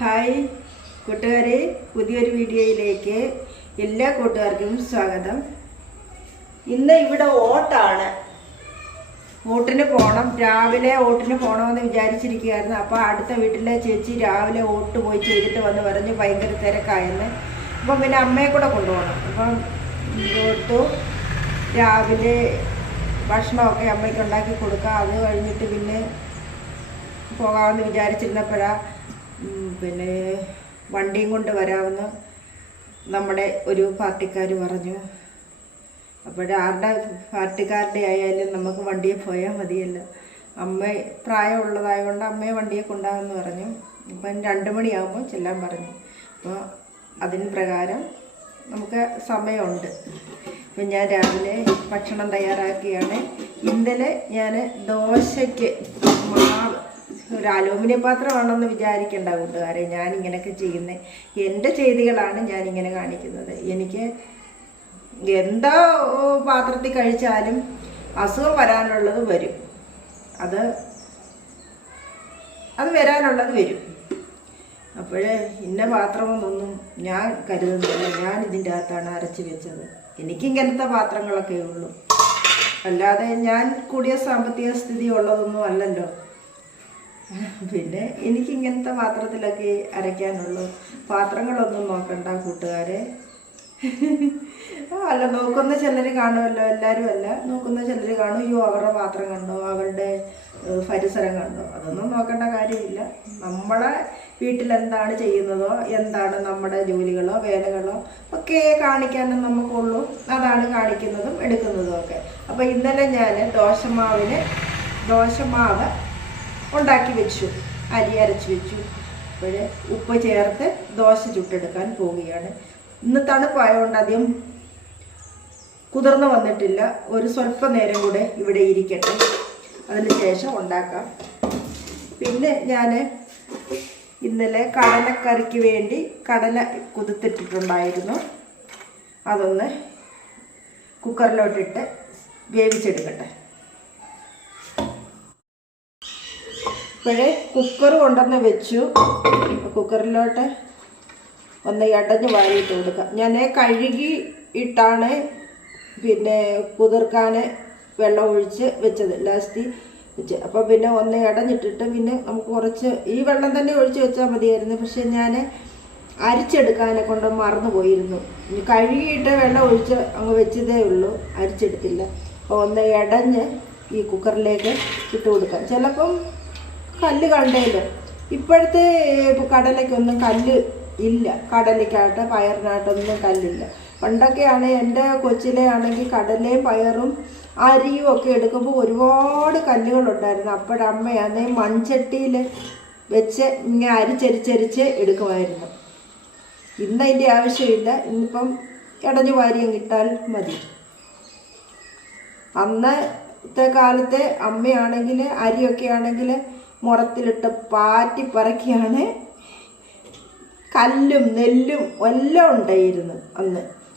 Hi കൂട്ടുകാരെ, പുതിയൊരു വീഡിയോയിലേക്ക് എല്ലാ കൂട്ടുകാർക്കും സ്വാഗതം. ഇന്ന് ഇവിടെ ഓട്ടാണ്. ഓട്ടിന് പോകണം. രാവിലെ ഓട്ടിന് പോകണമെന്ന് വിചാരിച്ചിരിക്കുകയായിരുന്നു. അപ്പോൾ അടുത്ത വീട്ടിലെ ചേച്ചി രാവിലെ ഓട്ട് പോയി ചെയ്തിട്ട് വന്ന് പറഞ്ഞ് ഭയങ്കര തിരക്കായെന്ന്. അപ്പം പിന്നെ അമ്മയെ കൂടെ കൊണ്ടുപോകണം. അപ്പം ഓർത്തു രാവിലെ ഭക്ഷണമൊക്കെ അമ്മയ്ക്ക് ഉണ്ടാക്കി കൊടുക്കാം. അത് കഴിഞ്ഞിട്ട് പിന്നെ പോകാമെന്ന് വിചാരിച്ചിരുന്നപ്പോഴാണ് പിന്നെ വണ്ടിയും കൊണ്ട് വരാമെന്ന് നമ്മുടെ ഒരു പാർട്ടിക്കാർ പറഞ്ഞു. ആരുടെ പാർട്ടിക്കാരുടെ ആയാലും നമുക്ക് വണ്ടിയെ പോയാൽ മതിയല്ലോ. അമ്മ പ്രായമുള്ളതായതുകൊണ്ട് അമ്മയെ വണ്ടിയെ കൊണ്ടുപോകാമെന്ന് പറഞ്ഞു. അപ്പം 2 മണിയാകുമ്പോൾ ചെല്ലാൻ പറഞ്ഞു. അപ്പോൾ അതിന് പ്രകാരം നമുക്ക് സമയമുണ്ട്. അപ്പം ഞാൻ രാവിലെ ഭക്ഷണം തയ്യാറാക്കിയാണ്. ഇന്നലെ ഞാൻ ദോശയ്ക്ക് മാവ്, ഒരു അലൂമിനിയം പാത്രമാണെന്ന് വിചാരിക്കേണ്ട കൂട്ടുകാരെ, ഞാനിങ്ങനെയൊക്കെ ചെയ്യുന്നത്. എൻ്റെ ചെയ്തികളാണ് ഞാനിങ്ങനെ കാണിക്കുന്നത്. എനിക്ക് എന്താ പാത്രത്തിൽ കഴിച്ചാലും അസുഖം വരാനുള്ളത് വരും. അത് വരാനുള്ളത് വരും. അപ്പോഴേ ഇന്ന പാത്രമൊന്നും ഞാൻ കരുതുന്നില്ല. ഞാൻ ഇതിൻ്റെ അകത്താണ് അരച്ച് വെച്ചത്. എനിക്കിങ്ങനത്തെ പാത്രങ്ങളൊക്കെ ഉള്ളൂ. അല്ലാതെ ഞാൻ കൂടിയ സാമ്പത്തിക സ്ഥിതി ഉള്ളതൊന്നും അല്ലല്ലോ. പിന്നെ എനിക്കിങ്ങനത്തെ പാത്രത്തിലൊക്കെ അരയ്ക്കാനുള്ളൂ. പാത്രങ്ങളൊന്നും നോക്കണ്ട കൂട്ടുകാരെ. അല്ല, നോക്കുന്ന ചിലർ കാണുമല്ലോ, എല്ലാവരും അല്ല, നോക്കുന്ന ചിലർ കാണും. അയ്യോ അവരുടെ പാത്രം കണ്ടോ, അവരുടെ പരിസരം കണ്ടോ, അതൊന്നും നോക്കേണ്ട കാര്യമില്ല. നമ്മളെ വീട്ടിലെന്താണ് ചെയ്യുന്നതോ, എന്താണ് നമ്മുടെ ജോലികളോ വേലകളോ ഒക്കെ കാണിക്കാനും നമുക്കുള്ളൂ. അതാണ് കാണിക്കുന്നതും എടുക്കുന്നതും ഒക്കെ. അപ്പോൾ ഇന്നലെ ഞാൻ ദോശമാവ് ഉണ്ടാക്കി വെച്ചു, അരി അരച്ച് വെച്ചു. അപ്പോഴേ ഉപ്പ് ചേർത്ത് ദോശ ചുട്ടെടുക്കാൻ പോവുകയാണ്. ഇന്ന് തണുപ്പായതുകൊണ്ട് അധികം കുതിർന്ന് വന്നിട്ടില്ല. ഒരു സ്വല്പ നേരം കൂടെ ഇവിടെ ഇരിക്കട്ടെ, അതിന് ശേഷം ഉണ്ടാക്കാം. പിന്നെ ഞാൻ ഇന്നലെ കടലക്കറിക്ക് വേണ്ടി കടല കുതിർത്തിട്ടിട്ടുണ്ടായിരുന്നു. അതൊന്ന് കുക്കറിലോട്ടിട്ട് വേവിച്ചെടുക്കട്ടെ. ഇപ്പോഴേ കുക്കർ കൊണ്ടുവന്ന് വെച്ചു. കുക്കറിലോട്ട് ഒന്ന് ഇടഞ്ഞ് വാരിയിട്ട് കൊടുക്കാം. ഞാൻ കഴുകി ഇട്ടാണ് പിന്നെ കുതിർക്കാൻ വെള്ളം ഒഴിച്ച് വെച്ചത്, ലാസ്റ്റ് വെച്ച്. അപ്പോൾ പിന്നെ ഒന്ന് ഇടഞ്ഞിട്ടിട്ട് പിന്നെ നമുക്ക് കുറച്ച് ഈ വെള്ളം തന്നെ ഒഴിച്ച് വെച്ചാൽ മതിയായിരുന്നു. പക്ഷെ ഞാൻ അരിച്ചെടുക്കാനെ കൊണ്ട് മറന്നു പോയിരുന്നു. കഴുകിയിട്ട് വെള്ളം ഒഴിച്ച് അങ്ങ് വെച്ചതേ ഉള്ളൂ, അരിച്ചെടുത്തില്ല. അപ്പോൾ ഒന്ന് ഇടഞ്ഞ് ഈ കുക്കറിലേക്ക് ഇട്ട് കൊടുക്കാം. ചിലപ്പം കല്ല് കണ്ടേലോ. ഇപ്പോഴത്തെ കടലയ്ക്കൊന്നും കല്ല് ഇല്ല. കടലയ്ക്കാട്ടെ പയറിനായിട്ടൊന്നും കല്ലില്ല. പണ്ടൊക്കെയാണ്, എൻ്റെ കൊച്ചിലെ ആണെങ്കിൽ കടലയും പയറും അരിയും ഒക്കെ എടുക്കുമ്പോൾ ഒരുപാട് കല്ലുകളുണ്ടായിരുന്നു. അപ്പോഴമ്മയാണെ മൺചട്ടിയിൽ വെച്ച് ഇങ്ങനെ അരിച്ചരിച്ചരിച്ച് എടുക്കുമായിരുന്നു. ഇന്നതിൻ്റെ ആവശ്യമില്ല. ഇന്നിപ്പം ഇടഞ്ഞു വാരിയും കിട്ടാൽ മതി. അന്നത്തെ കാലത്തെ അമ്മയാണെങ്കിൽ അരിയൊക്കെ ആണെങ്കിൽ മുറത്തിലിട്ട് പാറ്റി പറക്കിയാണ്. കല്ലും നെല്ലും എല്ലാം ഉണ്ടായിരുന്നു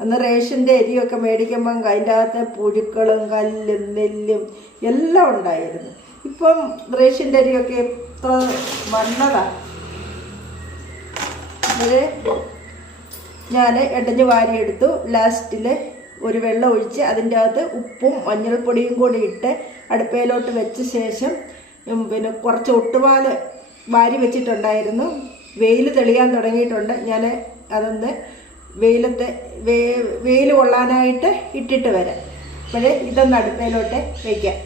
അന്ന് റേഷൻ്റെ അരിയൊക്കെ മേടിക്കുമ്പം അതിൻ്റെ അകത്തെ പുഴുക്കളും കല്ലും നെല്ലും എല്ലാം ഉണ്ടായിരുന്നു. ഇപ്പം റേഷൻ്റെ അരിയൊക്കെ എത്ര വന്നതാണ്. അത് ഞാൻ ഇടഞ്ഞ് വാരിയെടുത്തു. ലാസ്റ്റിൽ ഒരു വെള്ളം ഒഴിച്ച് അതിൻ്റെ അകത്ത് ഉപ്പും മഞ്ഞൾപ്പൊടിയും കൂടി ഇട്ട് അടുപ്പയിലോട്ട് വെച്ച ശേഷം പിന്നെ കുറച്ച് ഒട്ടുപാല് വാരി വെച്ചിട്ടുണ്ടായിരുന്നു. വെയിൽ തെളിയാൻ തുടങ്ങിയിട്ടുണ്ട്. ഞാൻ അതൊന്ന് വെയിൽ കൊള്ളാനായിട്ട് ഇട്ടിട്ട് വരാം. അപ്പോഴേ ഇതൊന്ന് അടുപ്പയിലോട്ട് വയ്ക്കാം.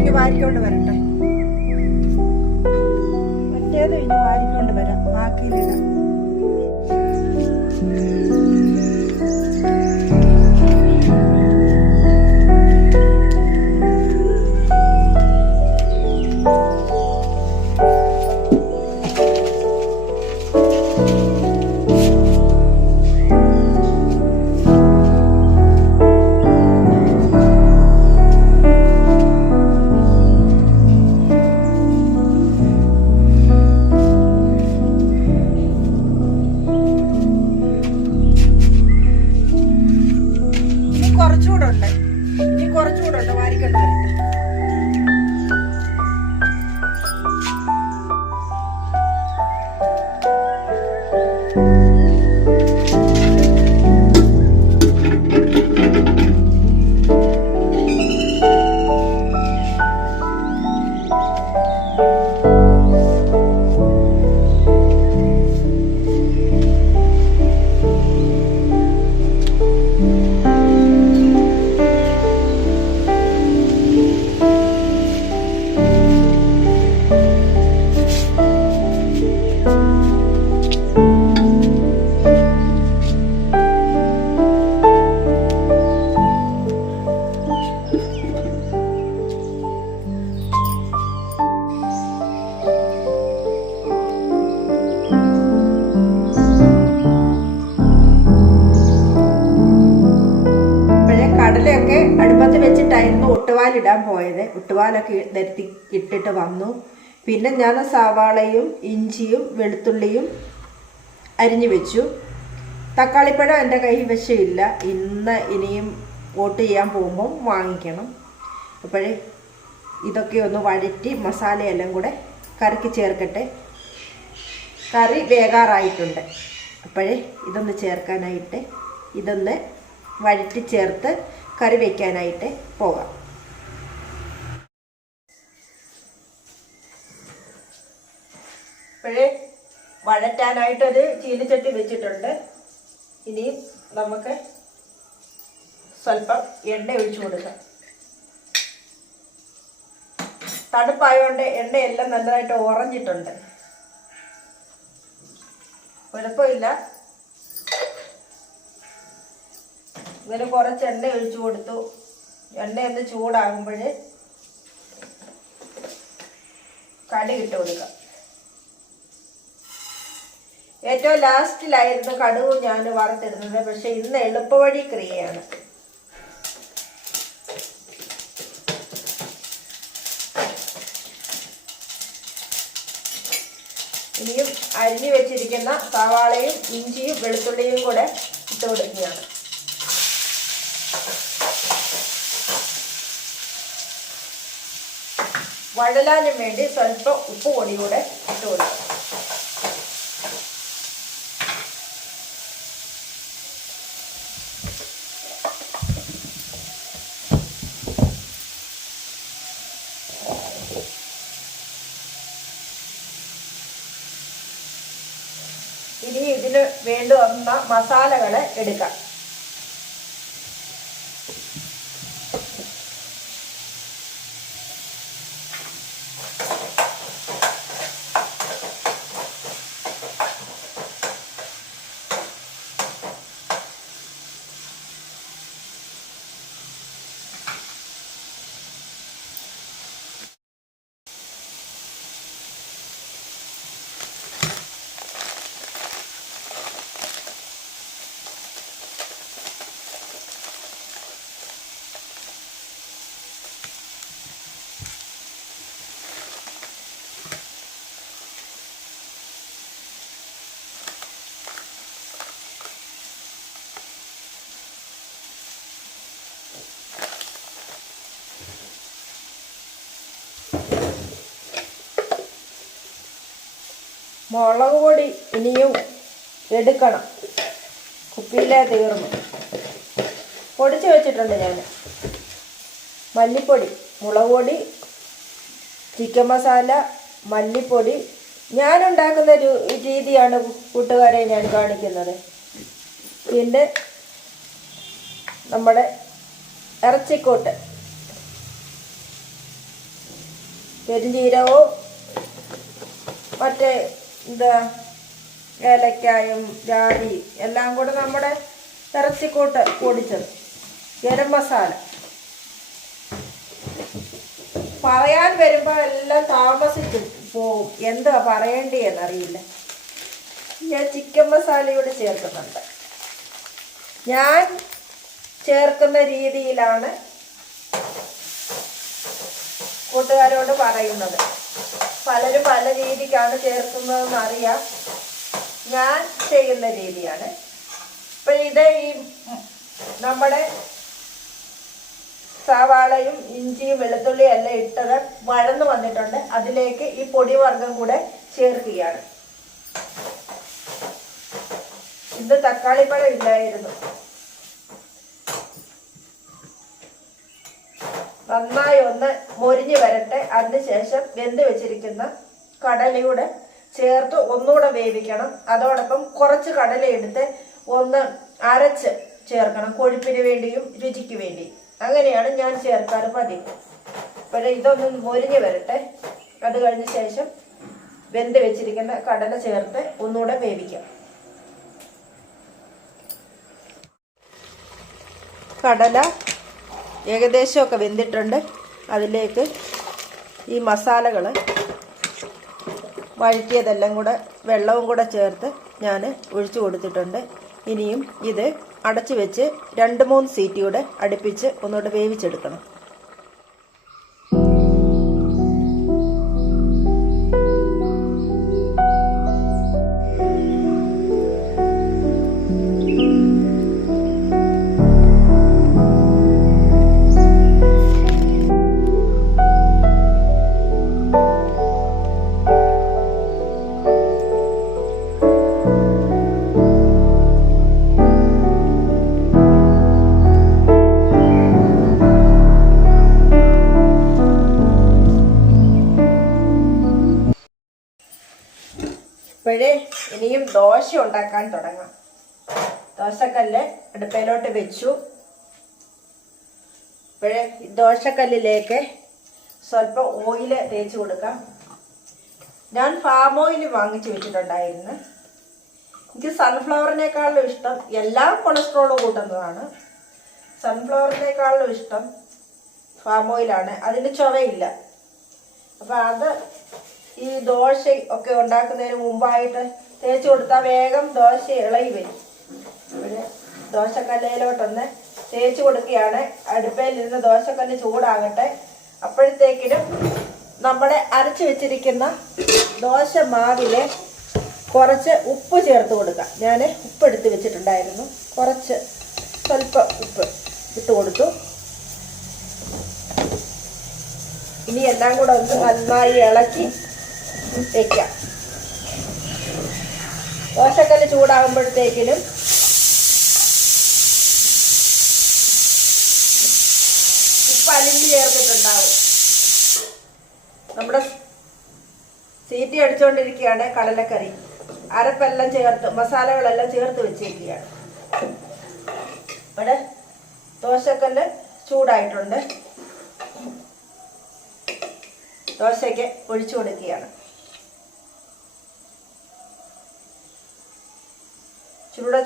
ഇനി വാരിക്കൊണ്ട് വരട്ടെ. മറ്റേത് ഇനി വാരിക്കൊണ്ട് വരാം, ബാക്കിയിലിടാം. കുറച്ചുകൂടെ ഉണ്ട് വാരിക്കൊണ്ട് വരട്ടെ. കടലയൊക്കെ അടുപ്പത്ത് വെച്ചിട്ടായിരുന്നു ഒട്ടുപാലിടാൻ പോയത്. ഒട്ടുപാലൊക്കെ നിരത്തി ഇട്ടിട്ട് വന്നു. പിന്നെ ഞാൻ സവാളയും ഇഞ്ചിയും വെളുത്തുള്ളിയും അരിഞ്ഞു വെച്ചു. തക്കാളിപ്പഴം എൻ്റെ കയ്യിൽ വശമില്ല. ഇനിയും വോട്ട് ചെയ്യാൻ പോകുമ്പം വാങ്ങിക്കണം. അപ്പോഴേ ഇതൊക്കെ ഒന്ന് വഴറ്റി മസാലയെല്ലാം കൂടെ കറിക്ക് ചേർക്കട്ടെ. കറി വേകാറായിട്ടുണ്ട്. അപ്പോഴേ ഇതൊന്ന് ചേർക്കാനായിട്ട് ഇതൊന്ന് വഴറ്റി ചേർത്ത് കറി വയ്ക്കാനായിട്ട് പോകാം. ഇപ്പോഴേ വഴറ്റാനായിട്ടൊരു ചീനിച്ചട്ടി വെച്ചിട്ടുണ്ട്. ഇനി നമുക്ക് സ്വല്പം എണ്ണ ഒഴിച്ചു കൊടുക്കാം. തണുപ്പായതുകൊണ്ട് എണ്ണയെല്ലാം നല്ലതായിട്ട് ഉറഞ്ഞിട്ടുണ്ട്. കുഴപ്പമില്ല. ഇങ്ങനെ കുറച്ച് എണ്ണ ഒഴിച്ചു കൊടുത്തു. എണ്ണയൊന്ന് ചൂടാകുമ്പോൾ കടുക് ഇട്ട് കൊടുക്കാം. ഏറ്റവും ലാസ്റ്റിലായിരുന്നു കടുകും ഞാൻ വറുത്തിരുന്നത്. പക്ഷെ ഇന്ന് എളുപ്പവഴി ക്രിയയാണ്. ഇനിയും അരിഞ്ഞു വെച്ചിരിക്കുന്ന സവാളയും ഇഞ്ചിയും വെളുത്തുള്ളിയും കൂടെ ഇട്ട് കൊടുക്കുകയാണ്. വഴലാനും വേണ്ടി സ്വല്പം ഉപ്പ് പൊടി കൂടെ ഇട്ട് കൊടുക്കും. ഇനി ഇതിന് വേണ്ടി വന്ന മസാലകൾ എടുക്കാം. മുളക് പൊടി ഇനിയും എടുക്കണം. കുപ്പിയിലെ തീർന്നു. പൊടിച്ച് വെച്ചിട്ടുണ്ട് ഞാൻ. മല്ലിപ്പൊടി, മുളക് പൊടി, ചിക്കൻ മസാല, മല്ലിപ്പൊടി. ഞാനുണ്ടാക്കുന്ന രീതിയാണ് കൂട്ടുകാരെ ഞാൻ കാണിക്കുന്നത്. പിന്നെ നമ്മുടെ ഇറച്ചിക്കോട്ട് പെരുംജീരകവും മറ്റേ എന്താ ഏലക്കായും ജാതി എല്ലാം കൂടെ നമ്മുടെ ഇറച്ചിക്കൂട്ട് പൊടിച്ചത്, ഗരം മസാല. പറയാൻ വരുമ്പോൾ എല്ലാം താമസിച്ചു പോവും, എന്താ പറയേണ്ടതെന്നറിയില്ല. ഞാൻ ചിക്കൻ മസാലയോട് ചേർക്കുന്നുണ്ട്. ഞാൻ ചേർക്കുന്ന രീതിയിലാണ് കൂട്ടുകാരോട് പറയുന്നത്. പലരും പല രീതിക്കാണ് ചേർക്കുന്നതെന്ന് അറിയാം, ഞാൻ ചെയ്യുന്ന രീതിയാണ്. ഇപ്പം ഇത് ഈ നമ്മുടെ സവാളയും ഇഞ്ചിയും വെളുത്തുള്ളിയും എല്ലാം ഇട്ടത് വഴന്ന് വന്നിട്ടുണ്ട്. അതിലേക്ക് ഈ പൊടിവർഗ്ഗം കൂടെ ചേർക്കുകയാണ്. ഇത് തക്കാളിപ്പഴം ഇല്ലായിരുന്നു. നന്നായി ഒന്ന് മൊരിഞ്ഞ് വരട്ടെ. അതിനുശേഷം വെന്ത് വെച്ചിരിക്കുന്ന കടലയൂടെ ചേർത്ത് ഒന്നുകൂടെ വേവിക്കണം. അതോടൊപ്പം കുറച്ച് കടല എടുത്ത് ഒന്ന് അരച്ച് ചേർക്കണം, കൊഴുപ്പിന് വേണ്ടിയും രുചിക്ക് വേണ്ടിയും. അങ്ങനെയാണ് ഞാൻ ചേർക്കാറ് പതിവ്. അപ്പോൾ ഇതൊന്ന് മൊരിഞ്ഞ് വരട്ടെ. അത് കഴിഞ്ഞ ശേഷം വെന്ത് വെച്ചിരിക്കുന്ന കടല ചേർത്ത് ഒന്നുകൂടെ വേവിക്കാം. കടല ഏകദേശമൊക്കെ വെന്തിട്ടുണ്ട്. അതിലേക്ക് ഈ മസാലകൾ വഴറ്റിയതെല്ലാം കൂടെ വെള്ളവും കൂടെ ചേർത്ത് ഞാൻ ഒഴിച്ചു കൊടുത്തിട്ടുണ്ട്. ഇനിയും ഇത് അടച്ചു വെച്ച് 2-3 സീറ്റി കൂടെ അടുപ്പിച്ച് ഒന്നുകൂടെ വേവിച്ചെടുക്കണം. ഇപ്പോഴേ ഇനിയും ദോശ ഉണ്ടാക്കാൻ തുടങ്ങാം. ദോശക്കല്ല് അടുപ്പയിലോട്ട് വെച്ചു. ഇപ്പോഴേ ദോശക്കല്ലിലേക്ക് സ്വല്പം ഓയിൽ തേച്ച് കൊടുക്കാം. ഞാൻ ഫാം ഓയിൽ വാങ്ങിച്ച് വെച്ചിട്ടുണ്ടായിരുന്നു. എനിക്ക് സൺഫ്ലവറിനേക്കാളും ഇഷ്ടം, എല്ലാം കൊളസ്ട്രോൾ കൂട്ടുന്നതാണ്, സൺഫ്ലവറിനേക്കാളും ഇഷ്ടം ഫാം ഓയിലാണ്. അതിന് ചുവയില്ല. അപ്പം അത് ഈ ദോശ ഒക്കെ ഉണ്ടാക്കുന്നതിന് മുമ്പായിട്ട് തേച്ച് കൊടുത്താൽ വേഗം ദോശ ഇളകി വരും. പിന്നെ ദോശക്കല്ലയിലോട്ടൊന്ന് തേച്ച് കൊടുക്കുകയാണ്. അടുപ്പയിലിരുന്ന് ദോശക്കല്ല് ചൂടാകട്ടെ. അപ്പോഴത്തേക്കിനും നമ്മുടെ അരച്ച് വെച്ചിരിക്കുന്ന ദോശ മാവിലെ കുറച്ച് ഉപ്പ് ചേർത്ത് കൊടുക്കാം. ഞാൻ ഉപ്പ് എടുത്ത് വെച്ചിട്ടുണ്ടായിരുന്നു, കുറച്ച് സ്വല്പം ഉപ്പ് ഇട്ട് കൊടുത്തു. ഇനി എല്ലാം കൂടെ ഒന്ന് നന്നായി ഇളക്കി വയ്ക്കാം. ദോശക്കല്ല് ചൂടാകുമ്പോഴത്തേക്കിനും ഉപ്പ് അലിഞ്ഞ് ചേർത്തിട്ടുണ്ടാവും. നമ്മുടെ സീറ്റി അടിച്ചുകൊണ്ടിരിക്കുകയാണ് കടലക്കറി. അരപ്പെല്ലാം ചേർത്ത് മസാലകളെല്ലാം ചേർത്ത് വെച്ചിരിക്കുകയാണ്. ഇവിടെ ദോശക്കല്ല് ചൂടായിട്ടുണ്ട്. ദോശയ്ക്ക് ഒഴിച്ചു കൊടുക്കുകയാണ്.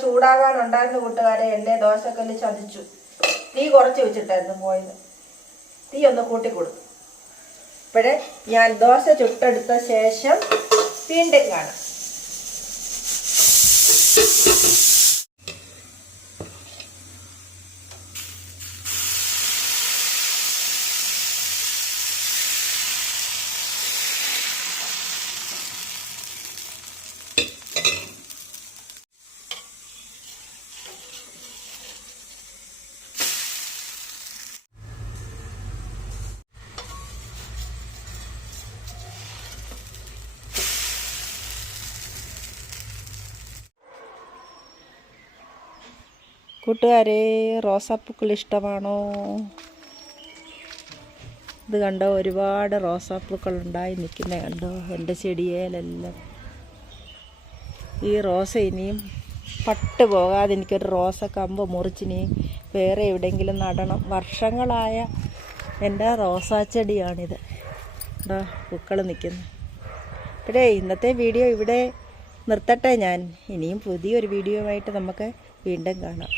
ചൂടാകാനുണ്ടായിരുന്ന കൂട്ടുകാരെ എന്നെ ദോശക്കല്ല് ചതിച്ചു. തീ കുറച്ച് വെച്ചിട്ടായിരുന്നു പോയത്. തീ ഒന്ന് കൂട്ടിക്കൊടുത്തു. ഇപ്പോഴേ ഞാൻ ദോശ ചുട്ടെടുത്ത ശേഷം വീണ്ടും കാണാം. കൂട്ടുകാരെ, റോസാപ്പൂക്കൾ ഇഷ്ടമാണോ? ഇത് കണ്ടോ, ഒരുപാട് റോസാപ്പൂക്കൾ ഉണ്ടായി നിൽക്കുന്നത് കണ്ടോ എൻ്റെ ചെടിയേലെല്ലാം. ഈ റോസ ഇനിയും പട്ട് പോകാതെ എനിക്കൊരു റോസ കമ്പ് മുറിച്ചിനി വേറെ എവിടെയെങ്കിലും നടണം. വർഷങ്ങളായ എൻ്റെ റോസാച്ചെടിയാണിത്. ഇതാ പൂക്കൾ നിൽക്കുന്നു. ഇപ്പോഴേ ഇന്നത്തെ വീഡിയോ ഇവിടെ നിർത്തട്ടെ ഞാൻ. ഇനിയും പുതിയൊരു വീഡിയോയുമായിട്ട് നമുക്ക് വീണ്ടും കാണാം.